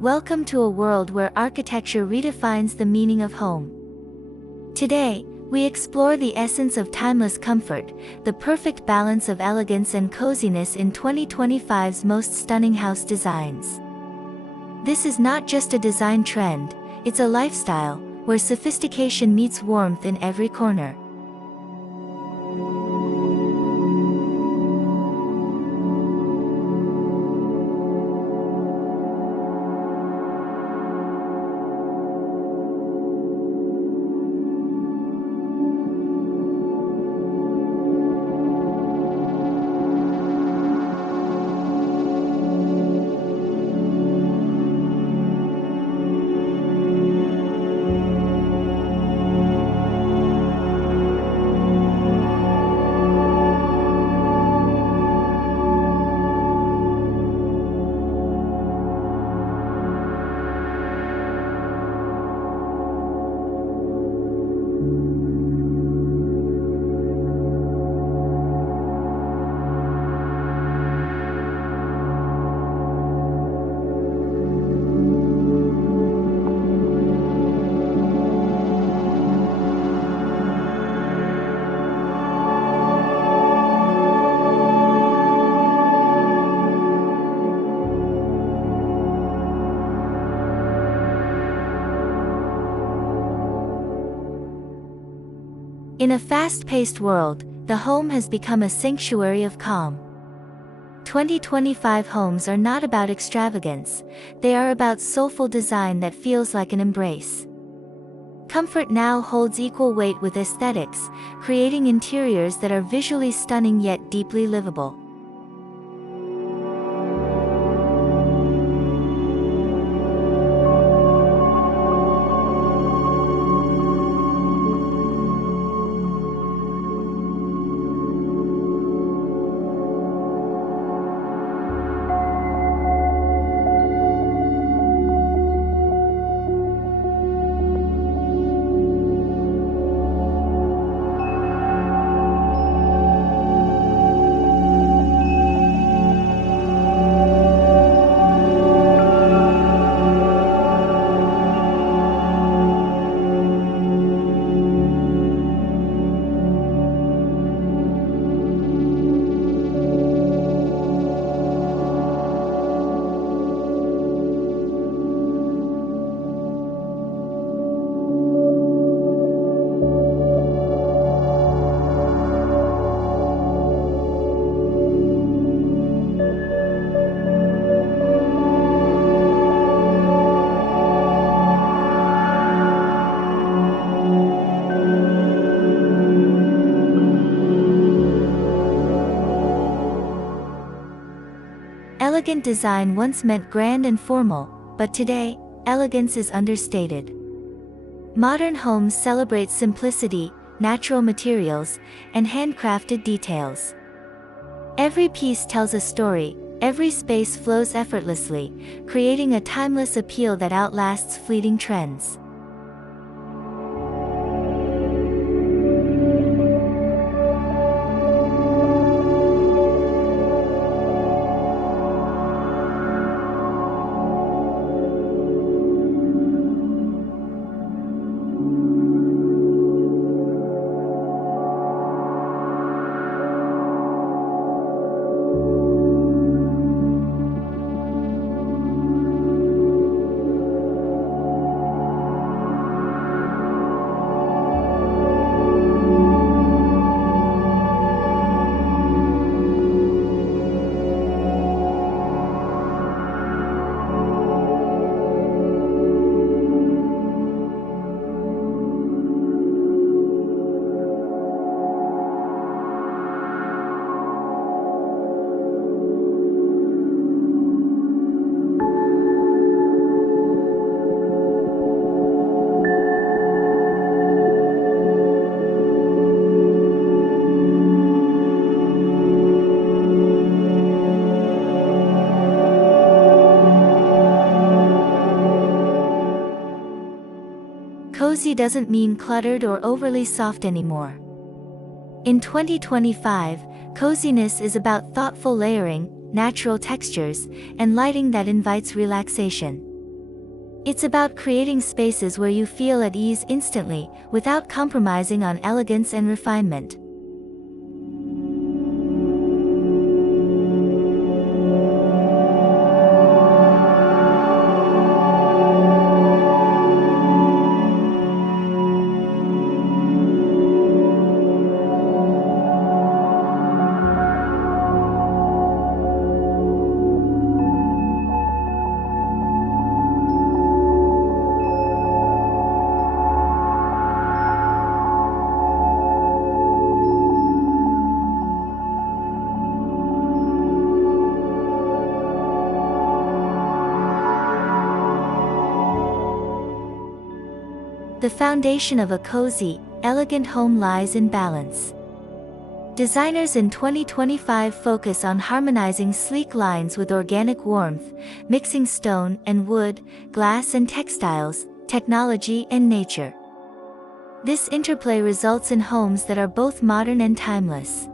Welcome to a world where architecture redefines the meaning of home. Today, we explore the essence of timeless comfort, the perfect balance of elegance and coziness in 2025's most stunning house designs. This is not just a design trend, it's a lifestyle, where sophistication meets warmth in every corner. In a fast-paced world, the home has become a sanctuary of calm. 2025 homes are not about extravagance, they are about soulful design that feels like an embrace. Comfort now holds equal weight with aesthetics, creating interiors that are visually stunning yet deeply livable. Elegant design once meant grand and formal, but today, elegance is understated. Modern homes celebrate simplicity, natural materials, and handcrafted details. Every piece tells a story, every space flows effortlessly, creating a timeless appeal that outlasts fleeting trends. Cozy doesn't mean cluttered or overly soft anymore. In 2025, coziness is about thoughtful layering, natural textures, and lighting that invites relaxation. It's about creating spaces where you feel at ease instantly, without compromising on elegance and refinement. The foundation of a cozy, elegant home lies in balance. Designers in 2025 focus on harmonizing sleek lines with organic warmth, mixing stone and wood, glass and textiles, technology and nature. This interplay results in homes that are both modern and timeless.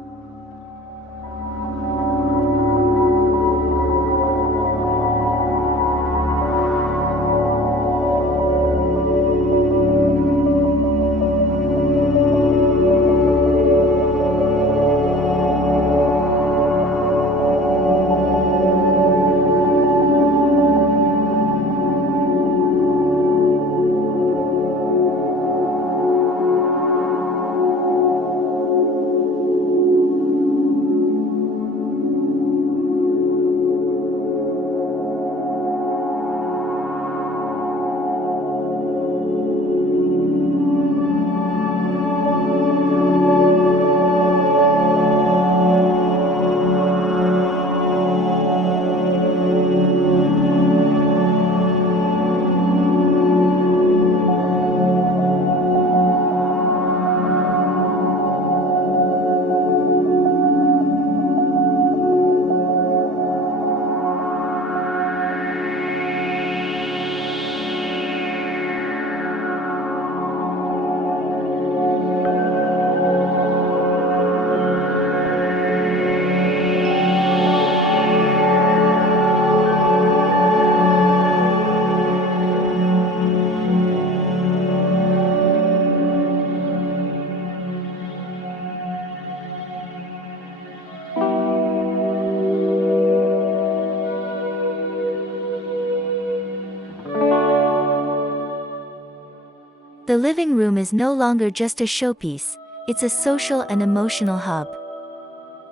The living room is no longer just a showpiece, it's a social and emotional hub.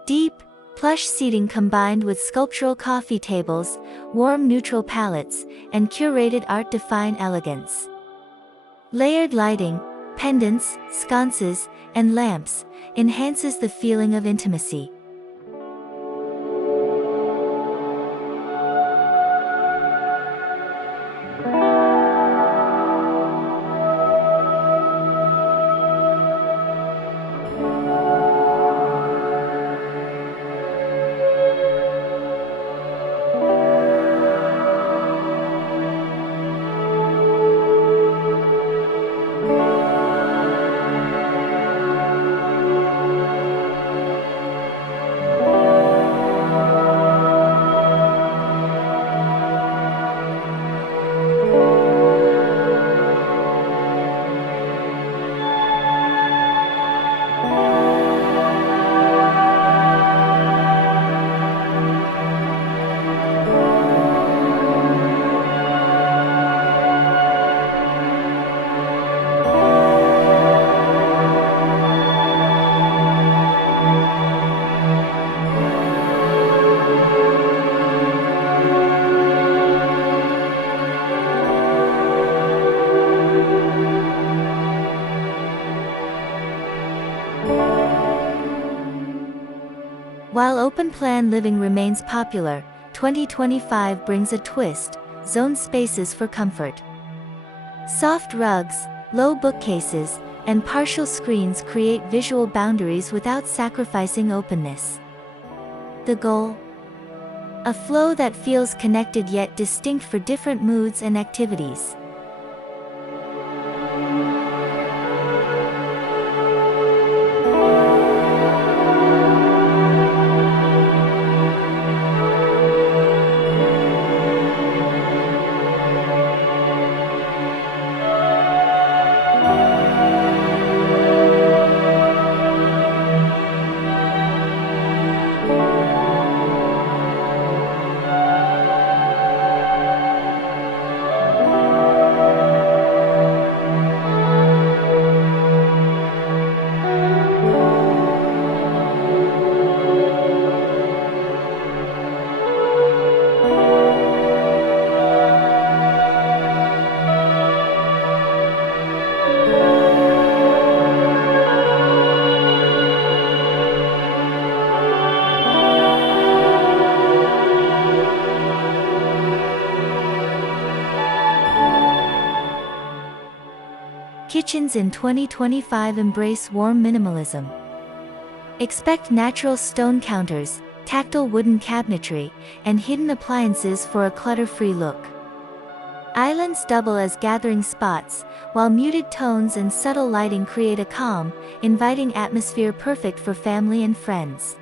Deep, plush seating combined with sculptural coffee tables, warm neutral palettes, and curated art define elegance. Layered lighting, pendants, sconces, and lamps enhances the feeling of intimacy. While open-plan living remains popular, 2025 brings a twist: zone spaces for comfort. Soft rugs, low bookcases, and partial screens create visual boundaries without sacrificing openness. The goal? A flow that feels connected yet distinct for different moods and activities. Kitchens in 2025 embrace warm minimalism. Expect natural stone counters, tactile wooden cabinetry, and hidden appliances for a clutter-free look. Islands double as gathering spots, while muted tones and subtle lighting create a calm, inviting atmosphere perfect for family and friends.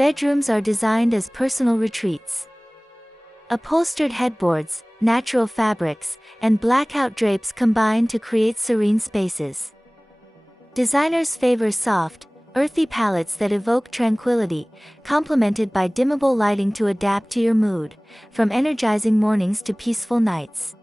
Bedrooms are designed as personal retreats. Upholstered headboards, natural fabrics, and blackout drapes combine to create serene spaces. Designers favor soft, earthy palettes that evoke tranquility, complemented by dimmable lighting to adapt to your mood, from energizing mornings to peaceful nights.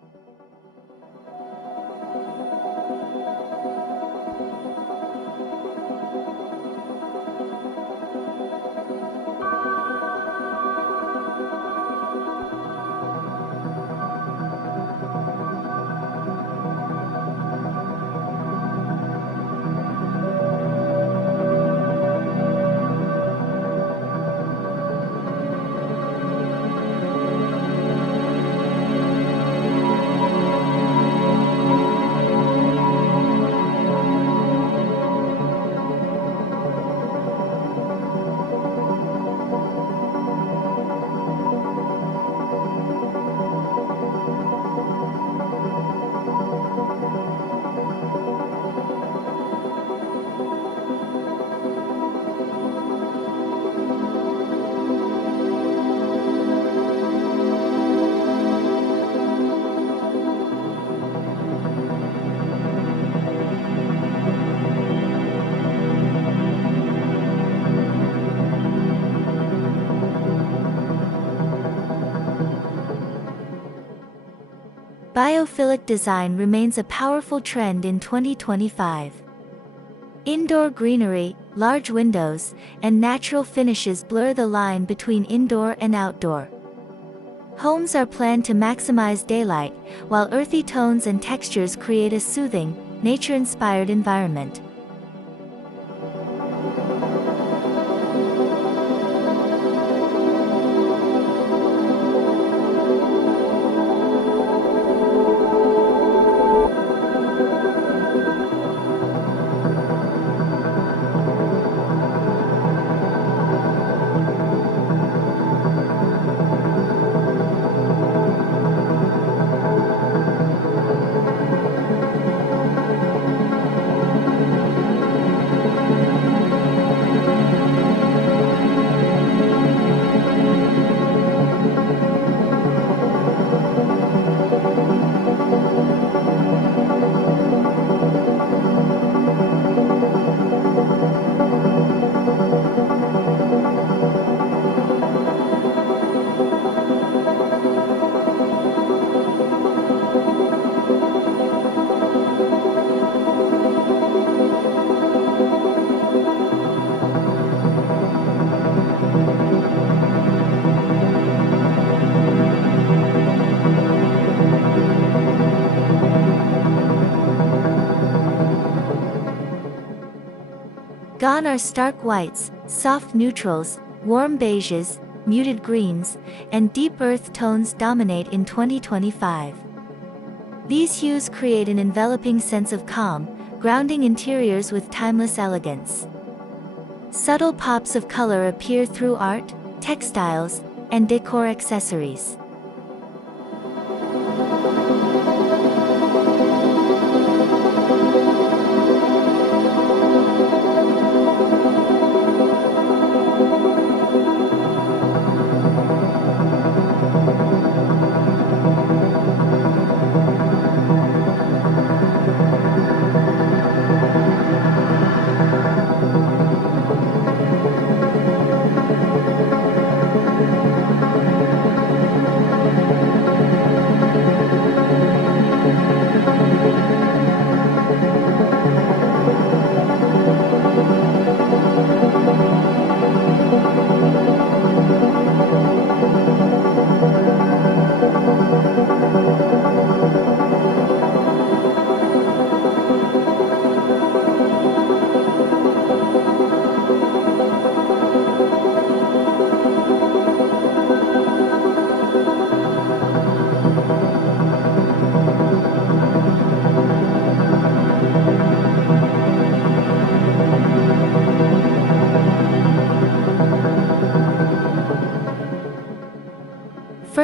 Biophilic design remains a powerful trend in 2025. Indoor greenery, large windows, and natural finishes blur the line between indoor and outdoor. Homes are planned to maximize daylight, while earthy tones and textures create a soothing, nature-inspired environment. Gone are stark whites, soft neutrals, warm beiges, muted greens, and deep earth tones dominate in 2025. These hues create an enveloping sense of calm, grounding interiors with timeless elegance. Subtle pops of color appear through art, textiles, and decor accessories.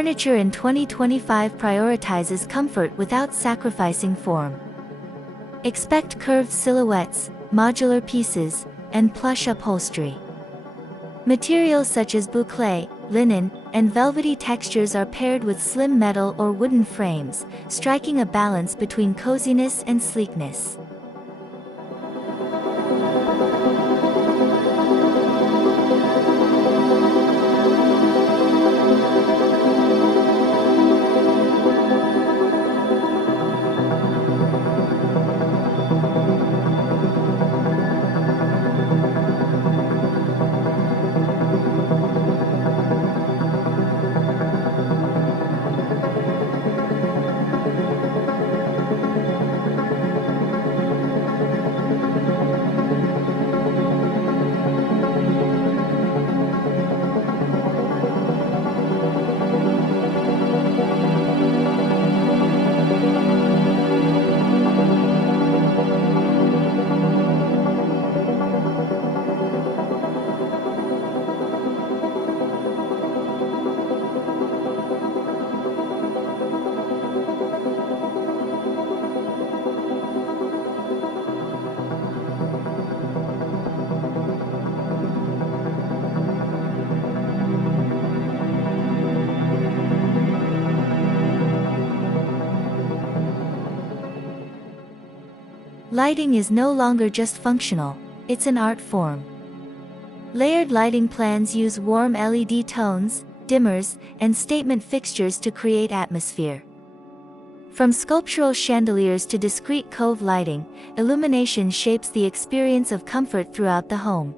Furniture in 2025 prioritizes comfort without sacrificing form. Expect curved silhouettes, modular pieces, and plush upholstery. Materials such as boucle, linen, and velvety textures are paired with slim metal or wooden frames, striking a balance between coziness and sleekness. Lighting is no longer just functional, it's an art form. Layered lighting plans use warm LED tones, dimmers, and statement fixtures to create atmosphere. From sculptural chandeliers to discreet cove lighting, illumination shapes the experience of comfort throughout the home.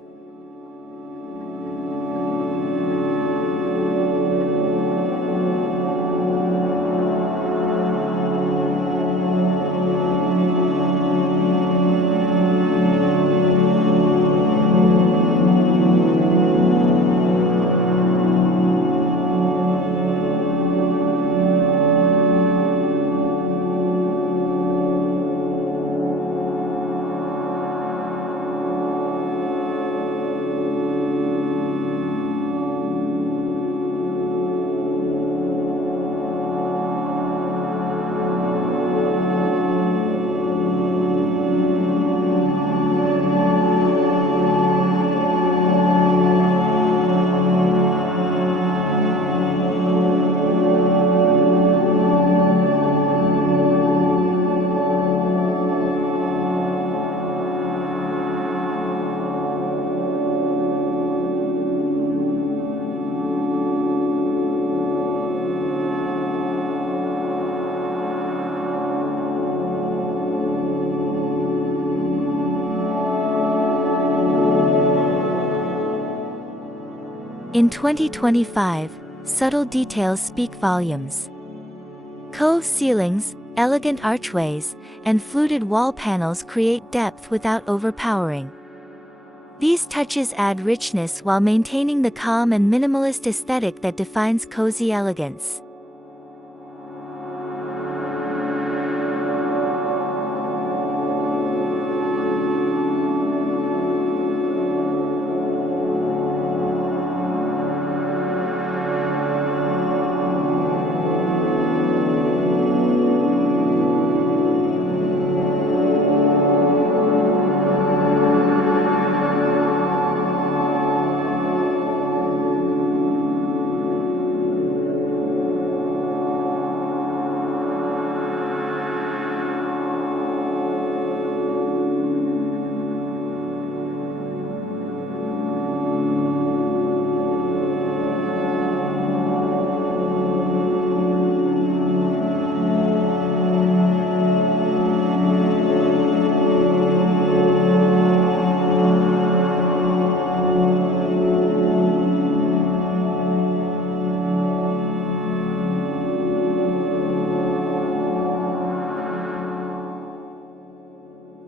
In 2025, subtle details speak volumes. Cove ceilings, elegant archways, and fluted wall panels create depth without overpowering. These touches add richness while maintaining the calm and minimalist aesthetic that defines cozy elegance.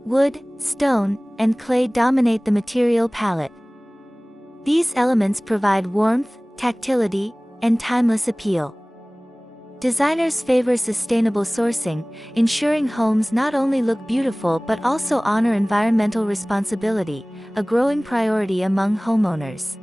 Wood, stone, and clay dominate the material palette. These elements provide warmth, tactility, and timeless appeal. Designers favor sustainable sourcing, ensuring homes not only look beautiful but also honor environmental responsibility, a growing priority among homeowners.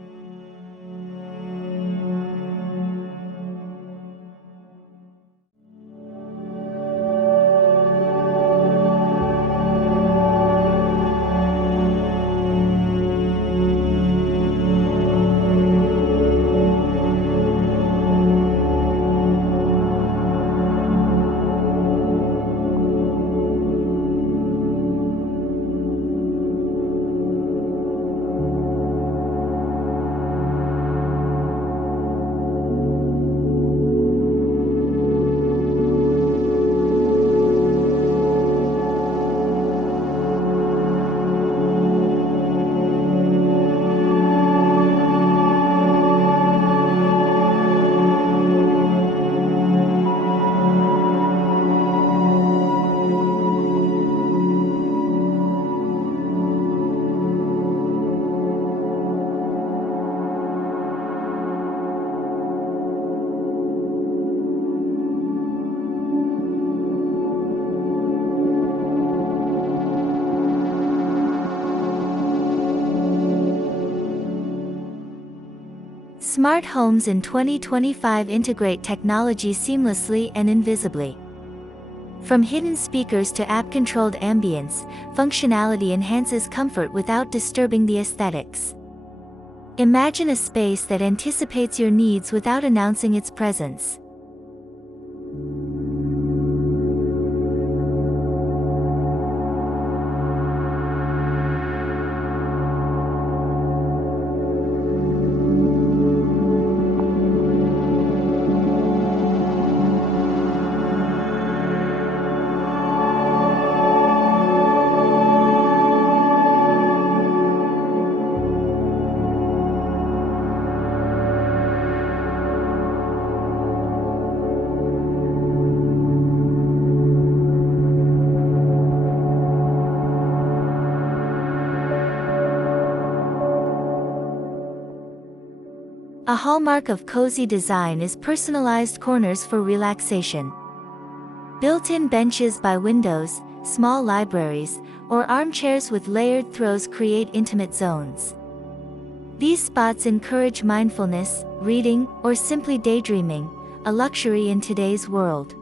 Smart homes in 2025 integrate technology seamlessly and invisibly. From hidden speakers to app-controlled ambience, functionality enhances comfort without disturbing the aesthetics. Imagine a space that anticipates your needs without announcing its presence. A hallmark of cozy design is personalized corners for relaxation. Built-in benches by windows, small libraries, or armchairs with layered throws create intimate zones. These spots encourage mindfulness, reading, or simply daydreaming, a luxury in today's world.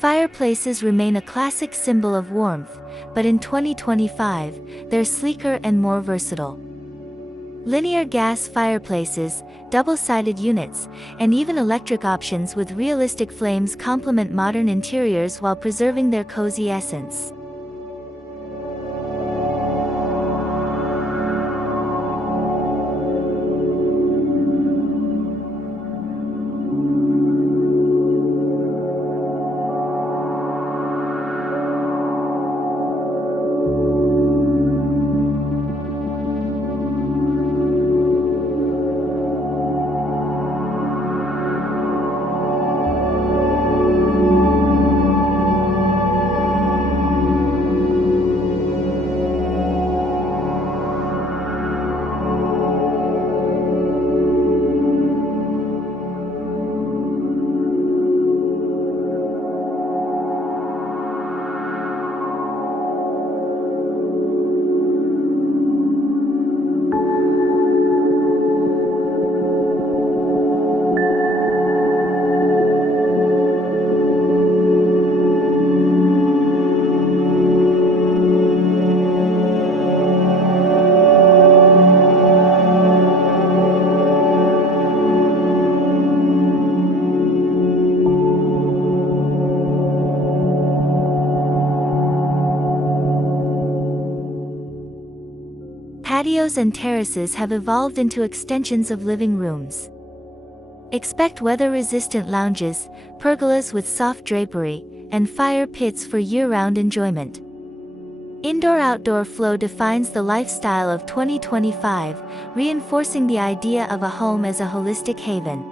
Fireplaces remain a classic symbol of warmth, but in 2025, they're sleeker and more versatile. Linear gas fireplaces, double-sided units, and even electric options with realistic flames complement modern interiors while preserving their cozy essence. Patios and terraces have evolved into extensions of living rooms. Expect weather-resistant lounges, pergolas with soft drapery, and fire pits for year-round enjoyment. Indoor-outdoor flow defines the lifestyle of 2025, reinforcing the idea of a home as a holistic haven.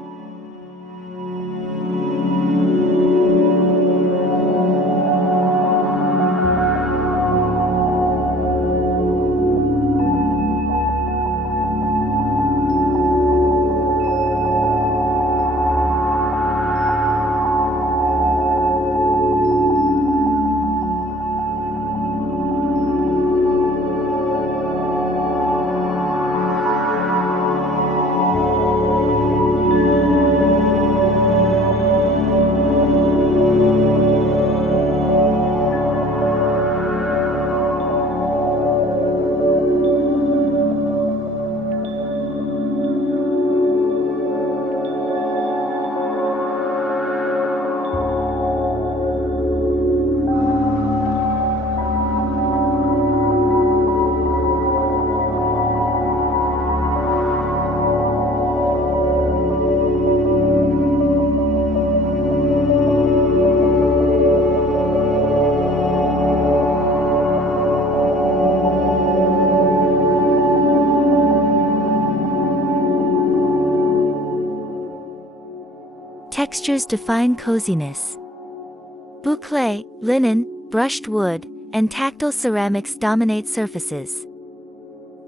textures define coziness. Boucle, linen, brushed wood, and tactile ceramics dominate surfaces.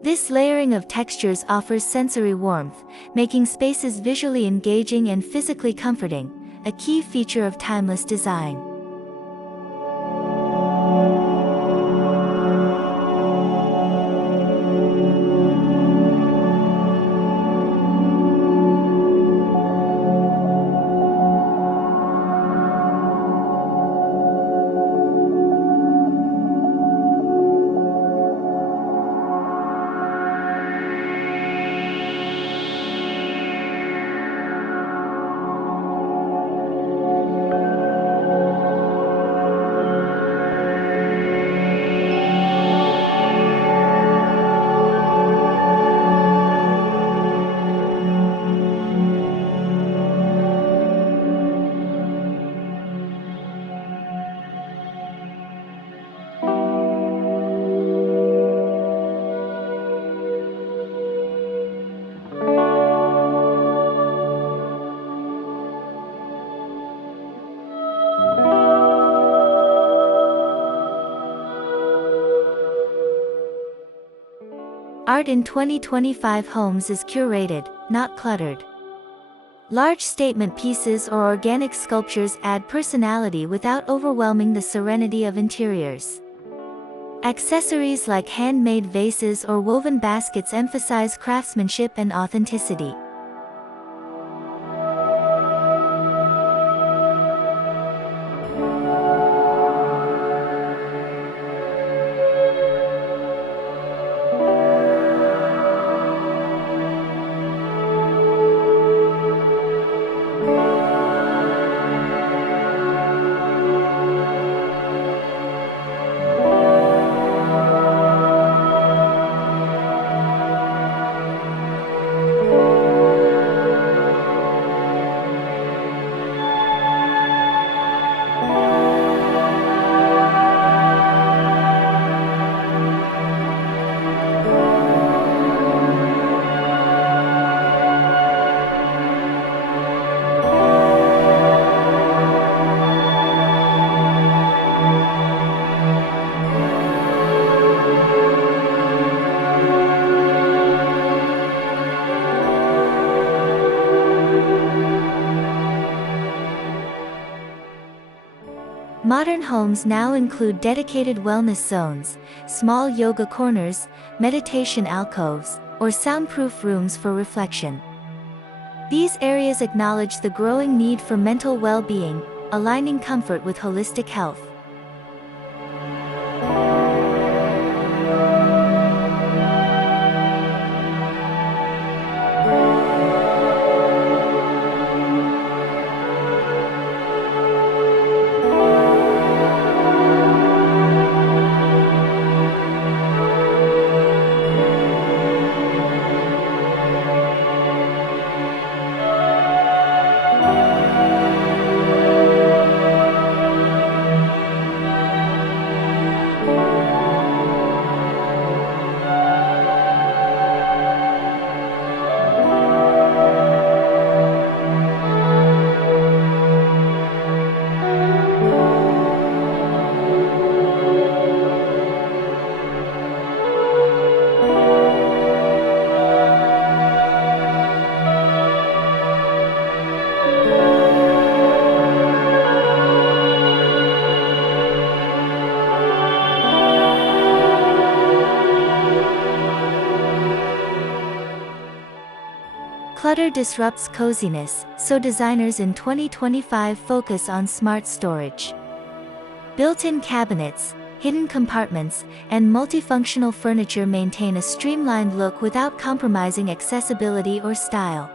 This layering of textures offers sensory warmth, making spaces visually engaging and physically comforting, a key feature of timeless design. Art in 2025 homes is curated, not cluttered. Large statement pieces or organic sculptures add personality without overwhelming the serenity of interiors. Accessories like handmade vases or woven baskets emphasize craftsmanship and authenticity. Modern homes now include dedicated wellness zones, small yoga corners, meditation alcoves, or soundproof rooms for reflection. These areas acknowledge the growing need for mental well-being, aligning comfort with holistic health. Clutter disrupts coziness, so designers in 2025 focus on smart storage. Built-in cabinets, hidden compartments, and multifunctional furniture maintain a streamlined look without compromising accessibility or style.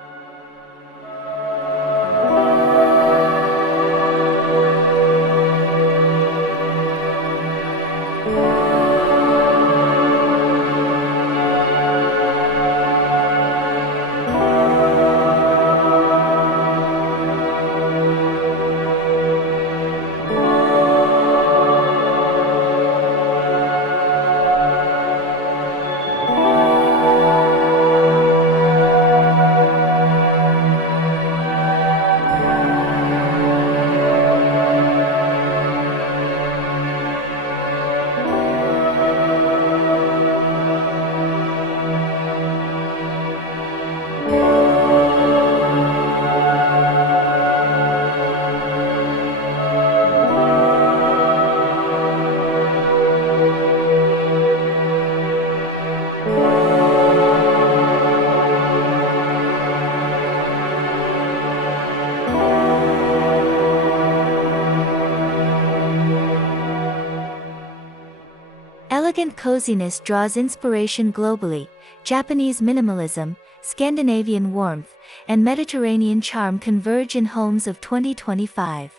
Elegant coziness draws inspiration globally. Japanese minimalism, Scandinavian warmth, and Mediterranean charm converge in homes of 2025.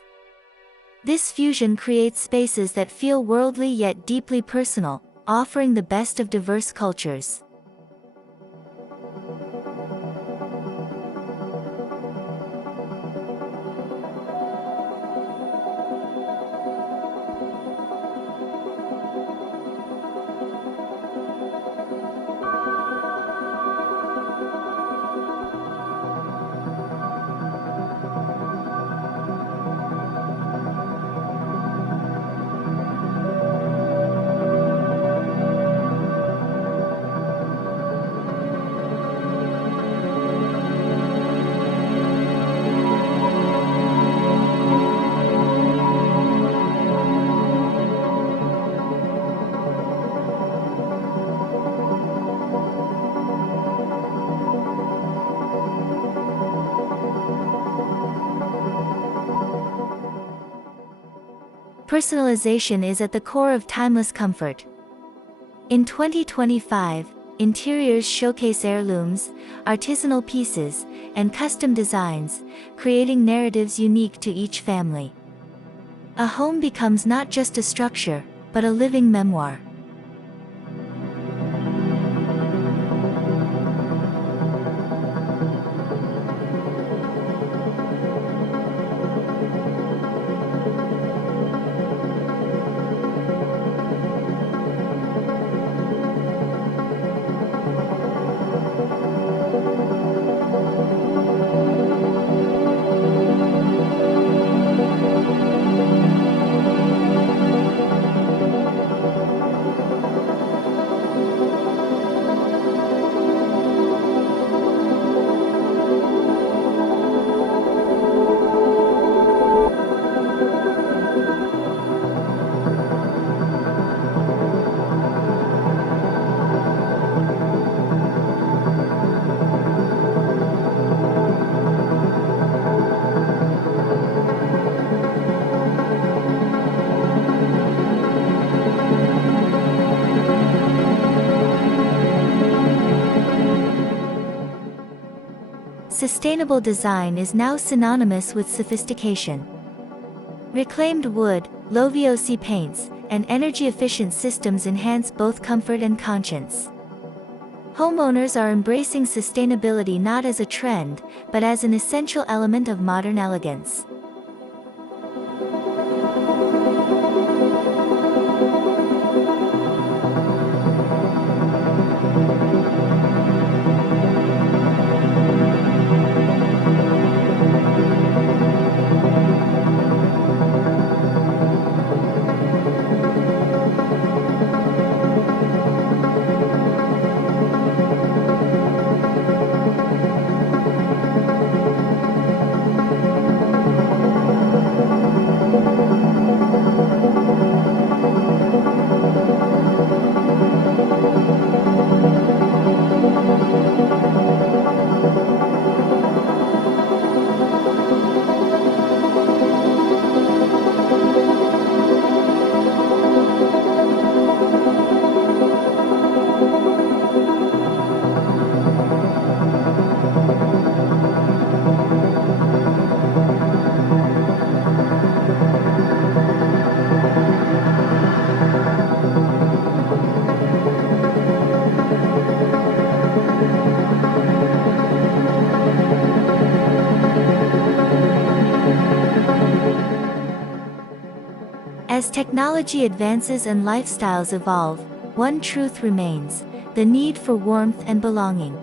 This fusion creates spaces that feel worldly yet deeply personal, offering the best of diverse cultures. Personalization is at the core of timeless comfort. In 2025, interiors showcase heirlooms, artisanal pieces, and custom designs, creating narratives unique to each family. A home becomes not just a structure, but a living memoir. Sustainable design is now synonymous with sophistication. Reclaimed wood, low-VOC paints, and energy-efficient systems enhance both comfort and conscience. Homeowners are embracing sustainability not as a trend, but as an essential element of modern elegance. As technology advances and lifestyles evolve, one truth remains: the need for warmth and belonging.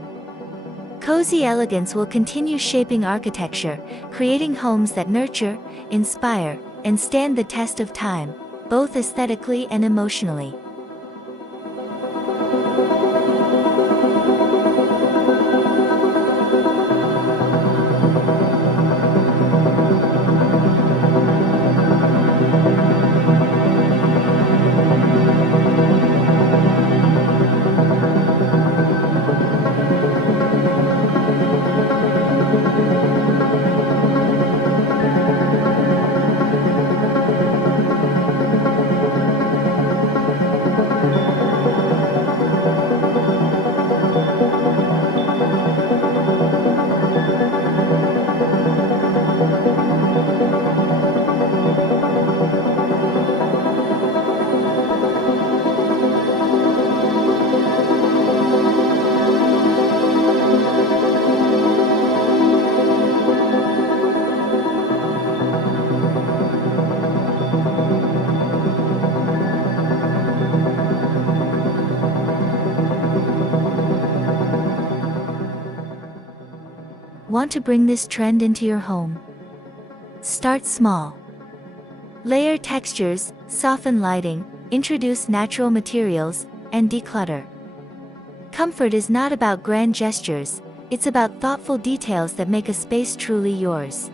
Cozy elegance will continue shaping architecture, creating homes that nurture, inspire, and stand the test of time, both aesthetically and emotionally. Want to bring this trend into your home? Start small. Layer textures, soften lighting, introduce natural materials, and declutter. Comfort is not about grand gestures, it's about thoughtful details that make a space truly yours.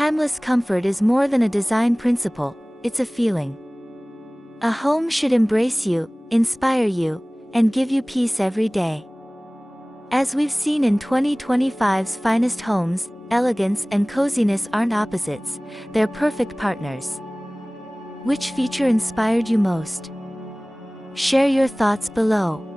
Timeless comfort is more than a design principle, it's a feeling. A home should embrace you, inspire you, and give you peace every day. As we've seen in 2025's finest homes, elegance and coziness aren't opposites, they're perfect partners. Which feature inspired you most? Share your thoughts below.